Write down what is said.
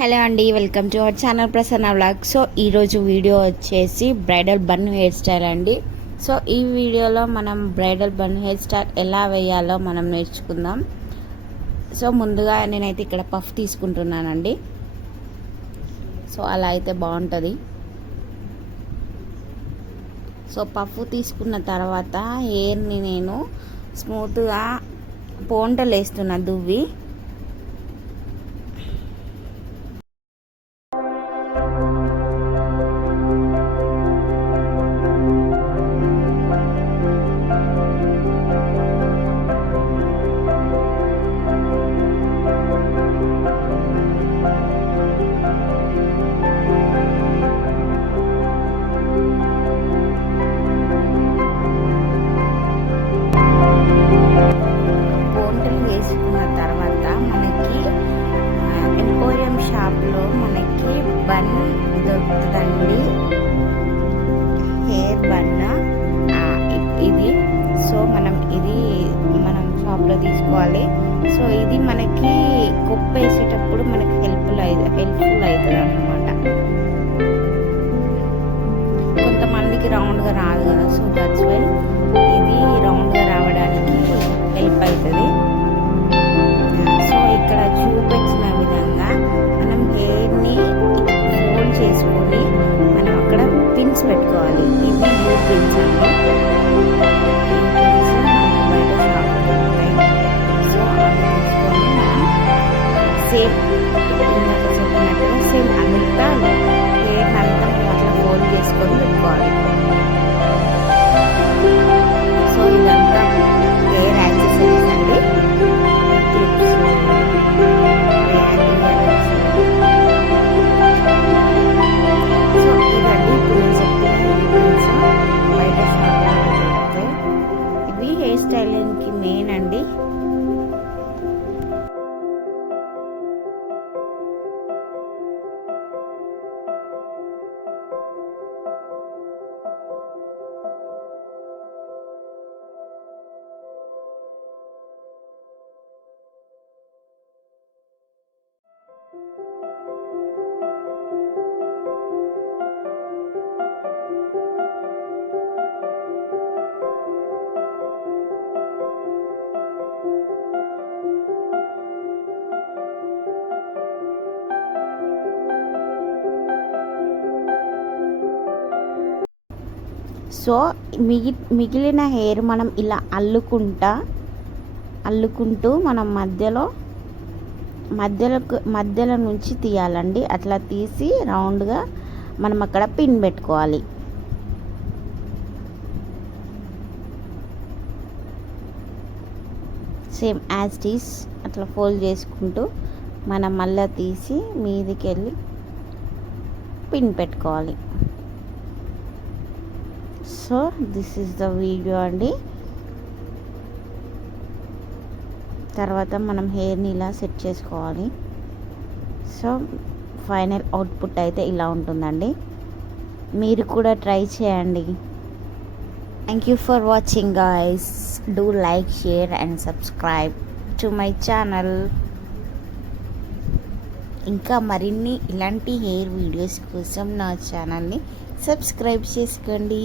Hello అండి, welcome to our channel Prasanna vlog. So ఈరోజు video వచ్చేసి బ్రైడల్ బన్ హెయిర్ స్టైల్ అండి. సో ఈ వీడియోలో మనం బ్రైడల్ బన్ హెయిర్ స్టైల్ ఎలా వేయాలో మనం నేర్చుకుందాం. సో ముందుగా నేనైతే ఇక్కడ పఫ్ తీసుకుంటున్నానండి. సో అలా అయితే బాగుంటుంది. సో పఫ్ తీసుకున్న తర్వాత హెయిర్ని నేను స్మూత్గా పోంటలు వేస్తున్నా దువ్వి. షాప్లో మనకి బన్ దొరుకుతుందండి, హెయిర్ బన్ ఇది. సో ఇది మనం షాప్లో తీసుకోవాలి. సో ఇది మనకి కుప్ప వేసేటప్పుడు మనకి హెల్ప్ఫుల్ అవుతుంది అన్నమాట. కొంతమందికి రౌండ్గా రాదు కదా, సో దట్స్ వై ఇది రౌండ్గా రావడానికి హెల్ప్ అవుతుంది. సో ఇక్కడ చూపించిన విధంగా మనం హెయిర్ని ఫోల్డ్ చేసుకొని మనం అక్కడ పిన్స్ పెట్టుకోవాలి. ఇవి యూ పిన్స్ అండి. బయట షాప్లో దొరుకుతాయి. సో అవి తీసుకొని మనం సేమ్ చెప్పినట్టుగా సేమ్ అంతా హెయిర్ అంతా మనం అట్లా ఫోల్డ్ చేసుకొని పెట్టుకోవాలి. సో ఇదంతా హెయిర్ యాక్సెసరీస్ అండి. హెయిర్ స్టైలింగ్కి మెయిన్ అండి. సో మిగిలిన హెయిర్ మనం ఇలా అల్లుకుంటూ మనం మధ్యలో నుంచి తీయాలండి. అట్లా తీసి రౌండ్గా మనం అక్కడ పిన్ పెట్టుకోవాలి. సేమ్ యాజ్ ఇట్ ఈస్ అట్లా ఫోల్డ్ చేసుకుంటూ మనం మళ్ళీ తీసి మీదికి వెళ్ళి పిన్ పెట్టుకోవాలి. So this is the video అండి. తర్వాత మనం హెయిర్ని ఇలా సెట్ చేసుకోవాలి. సో ఫైనల్ అవుట్పుట్ అయితే ఇలా ఉంటుందండి. మీరు కూడా ట్రై చేయండి. Thank you for watching guys. Do like, share and subscribe to my channel. ఇంకా మరిన్ని ఇలాంటి హెయిర్ వీడియోస్ కోసం నా ఛానల్ని సబ్స్క్రైబ్ చేసుకోండి.